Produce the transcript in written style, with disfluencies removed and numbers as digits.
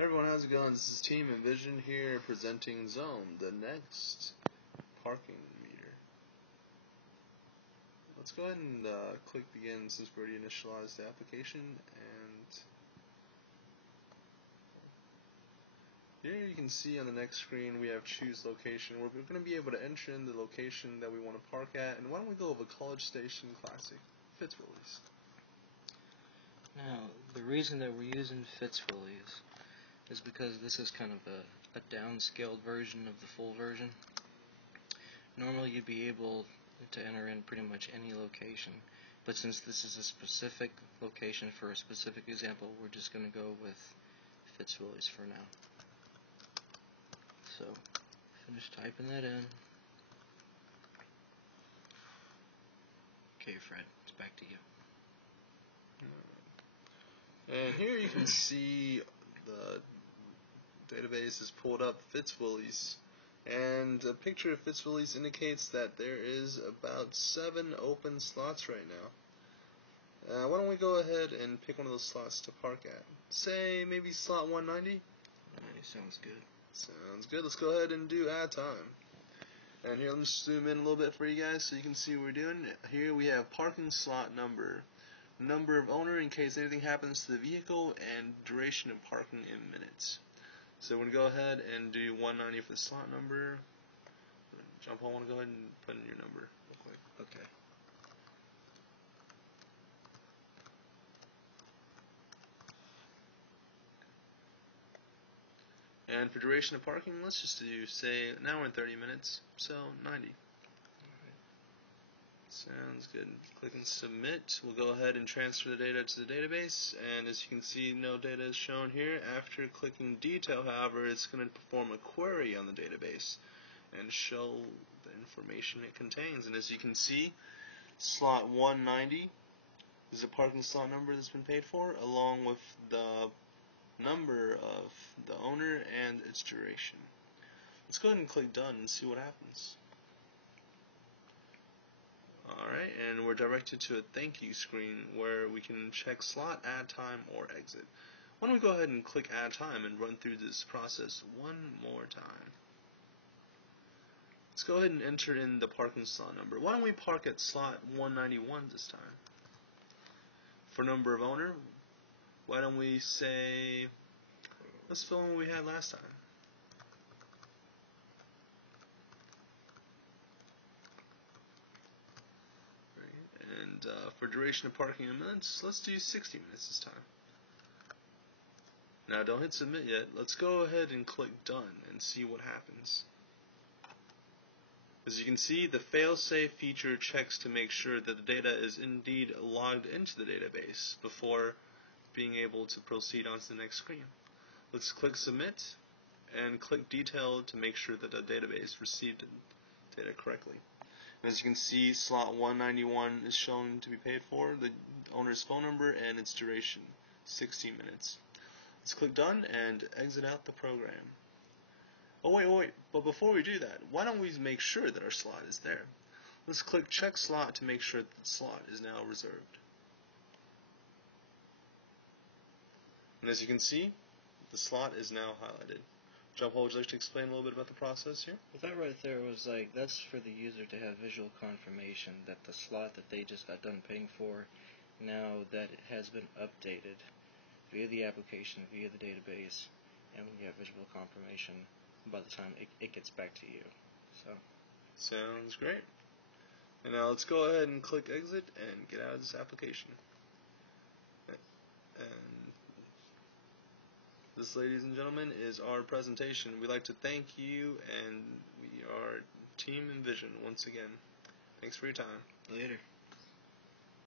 Hey everyone, how's it going? This is Team Envision here presenting Zome, the next parking meter. Let's go ahead and click begin since we already initialized the application, and here you can see on the next screen we have choose location, where we're going to be able to enter in the location that we want to park at. And why don't we go with a College Station Classic, Fitzwillies. Now, the reason that we're using Fitzwillies is because this is kind of a downscaled version of the full version. Normally you'd be able to enter in pretty much any location, but since this is a specific location for a specific example, we're just going to go with Fitzwillies for now. So, finish typing that in. Okay, Fred, it's back to you. And here you can see the database is pulled up Fitzwillies, and a picture of Fitzwillies indicates that there is about 7 open slots right now. Why don't we go ahead and pick one of those slots to park at? Say maybe slot 190? 190 sounds good. Sounds good. Let's go ahead and do add time. And here, let me zoom in a little bit for you guys so you can see what we're doing. Here we have parking slot number, number of owner in case anything happens to the vehicle, and duration of parking in minutes. So we're going to go ahead and do 190 for the slot number. Jump on, go ahead and put in your number real quick. Okay. And for duration of parking, let's just do, say, an hour and 30 minutes, so 90. Sounds good. Click and submit. We'll go ahead and transfer the data to the database, and as you can see, no data is shown here. After clicking detail, however, it's going to perform a query on the database and show the information it contains. And as you can see, slot 190 is a parking slot number that's been paid for, along with the number of the owner and its duration. Let's go ahead and click done and see what happens. Alright, and we're directed to a thank you screen where we can check slot, add time, or exit. Why don't we go ahead and click add time and run through this process one more time. Let's go ahead and enter in the parking slot number. Why don't we park at slot 191 this time? For number of owner, why don't we say, let's fill in what we had last time. And for duration of parking in minutes, let's do 60 minutes this time. Now don't hit submit yet. Let's go ahead and click done and see what happens. As you can see, the failsafe feature checks to make sure that the data is indeed logged into the database before being able to proceed on to the next screen. Let's click submit and click detail to make sure that the database received the data correctly. As you can see, slot 191 is shown to be paid for, the owner's phone number, and its duration, 60 minutes. Let's click done and exit out the program. Oh wait, but before we do that, why don't we make sure that our slot is there? Let's click check slot to make sure that the slot is now reserved. And as you can see, the slot is now highlighted. John Paul, would you like to explain a little bit about the process here? Well, that right there was that's for the user to have visual confirmation that the slot that they just got done paying for, now that it has been updated via the application, via the database, and we have visual confirmation by the time it gets back to you. So, sounds great. And now let's go ahead and click exit and get out of this application. And this, ladies and gentlemen, is our presentation. We'd like to thank you, and we are Team Envision once again. Thanks for your time. Later.